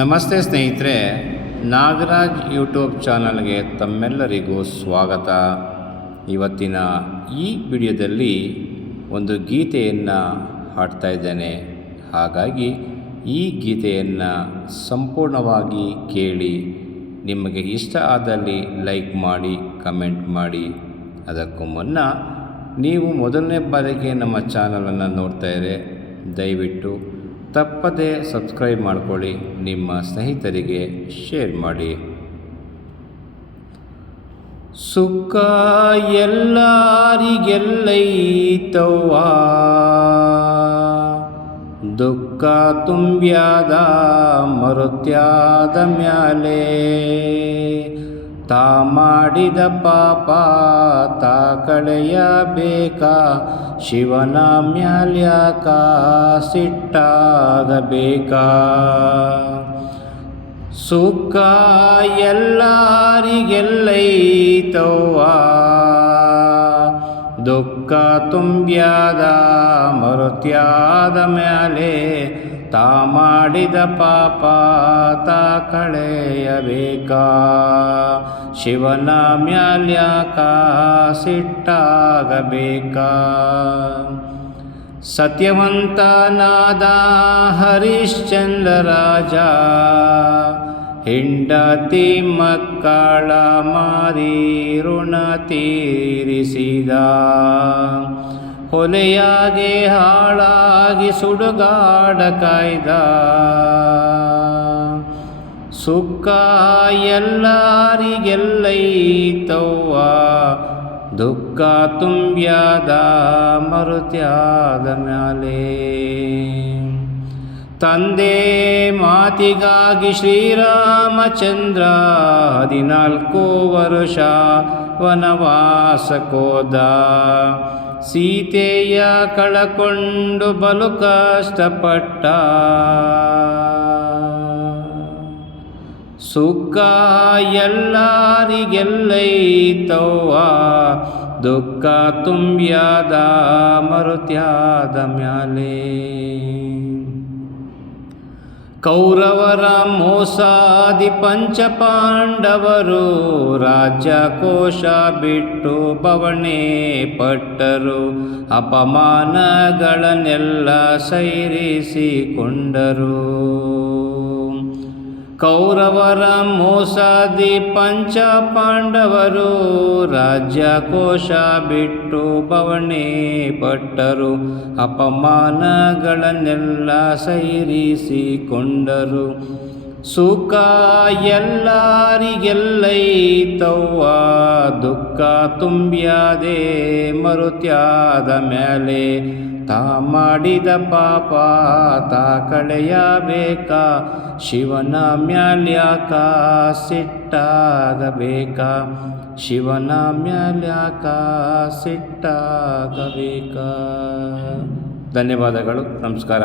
ನಮಸ್ತೆ ಸ್ನೇಹಿತರೆ, ನಾಗರಾಜ್ ಯೂಟ್ಯೂಬ್ ಚಾನಲ್ಗೆ ತಮ್ಮೆಲ್ಲರಿಗೂ ಸ್ವಾಗತ. ಇವತ್ತಿನ ಈ ವಿಡಿಯೋದಲ್ಲಿ ಒಂದು ಗೀತೆಯನ್ನು ಹಾಡ್ತಾ ಇದ್ದೇನೆ. ಹಾಗಾಗಿ ಈ ಗೀತೆಯನ್ನು ಸಂಪೂರ್ಣವಾಗಿ ಕೇಳಿ. ನಿಮಗೆ ಇಷ್ಟ ಆದಲ್ಲಿ ಲೈಕ್ ಮಾಡಿ, ಕಮೆಂಟ್ ಮಾಡಿ. ಅದಕ್ಕೂ ಮುನ್ನ ನೀವು ಮೊದಲನೇ ಬಾರಿಗೆ ನಮ್ಮ ಚಾನಲನ್ನು ನೋಡ್ತಾ ಇದ್ದರೆ ದಯವಿಟ್ಟು ತಪ್ಪದೇ ಸಬ್ಸ್ಕ್ರೈಬ್ ಮಾಡಿಕೊಳ್ಳಿ, ನಿಮ್ಮ ಸ್ನೇಹಿತರಿಗೆ ಶೇರ್ ಮಾಡಿ. ಸುಖ ಎಲ್ಲರಿಗೆಲ್ಲೈತವ್ವ, ದುಃಖ ತುಂಬ್ಯಾದ ಮರುತ್ಯಾದ ಮ್ಯಾಲೆ. ತಾ ಮಾಡಿದ ಪಾಪ ತಾ ಕಳೆಯಬೇಕ, ಶಿವನ ಮ್ಯಾಲ್ಯಾಕ ಸಿಟ್ಟಾಗಬೇಕ. ಸುಖ ಎಲ್ಲರಿಗೆಲ್ಲೈತವ್ವ, ದುಃಖ ತುಂಬ್ಯಾದ ಮರುತ್ಯಾದ ಮ್ಯಾಲೆ. ತಾ ಮಾಡಿದ ಪಾಪ ತಾ ಕಳೆಯಬೇಕ, ಶಿವನ ಮ್ಯಾಲ್ಯಾಕ ಸಿಟ್ಟಾಗಬೇಕ. ಸತ್ಯವಂತನಾದ ಹರಿಶ್ಚಂದ್ರ ರಾಜ, ಹೆಂಡತಿ ಮಕ್ಕಳ ಮಾರಿ ಋಣ ತೀರಿಸಿದ. ಹೊಲೆಯಾಗೆ ಹಾಳಾಗಿ ಸುಡುಗಾಡ ಕಾಯ್ದ. ಸುಖ ಎಲ್ಲರಿಗೆಲ್ಲೈತವ್ವ, ದುಃಖ ತುಂಬ್ಯಾದ ಮರುತ್ಯಾದ ಮ್ಯಾಲೆ. ತಂದೆ ಮಾತಿಗಾಗಿ ಶ್ರೀರಾಮಚಂದ್ರ 14 ವರುಷ ವನವಾಸಕ್ಕೋದ. ಸೀತೆಯ ಕಳಕೊಂಡು ಬಲು ಕಷ್ಟಪಟ್ಟ. ಸುಖ ಎಲ್ಲರಿಗೆಲ್ಲೈತವ್ವ, ದುಃಖ ತುಂಬ್ಯಾದ ಮರುತ್ಯಾದ ಮ್ಯಾಲೆ. ಕೌರವರ ಮೋಸಾದಿ ಪಂಚಪಾಂಡವರು, ರಾಜ್ಯಕೋಶ ಬಿಟ್ಟು ಬವಣೆ ಪಟ್ಟರು. ಅಪಮಾನಗಳನ್ನೆಲ್ಲ ಸೈರಿಸಿಕೊಂಡರು. ಕೌರವರ ಮೋಸಾದಿ ಪಂಚಪಾಂಡವರು, ರಾಜ್ಯಕೋಶ ಬಿಟ್ಟು ಬವಣೆ ಪಟ್ಟರು. ಅಪಮಾನಗಳನ್ನೆಲ್ಲ ಸೈರಿಸಿಕೊಂಡರು. ಸುಖ ಎಲ್ಲರಿಗೆಲ್ಲೈತವ್ವ, ದುಃಖ ತುಂಬ್ಯಾದೆ ಮರುತ್ಯಾದ ಮ್ಯಾಲೆ. ತಾ ಮಾಡಿದ ಪಾಪ ತಾ ಕಳೆಯಬೇಕ, ಶಿವನ ಮ್ಯಾಲ್ಯಾಕ ಸಿಟ್ಟಾಗಬೇಕ, ಶಿವನ ಮ್ಯಾಲ್ಯಾಕ ಸಿಟ್ಟಾಗಬೇಕ. ಧನ್ಯವಾದಗಳು. ನಮಸ್ಕಾರ.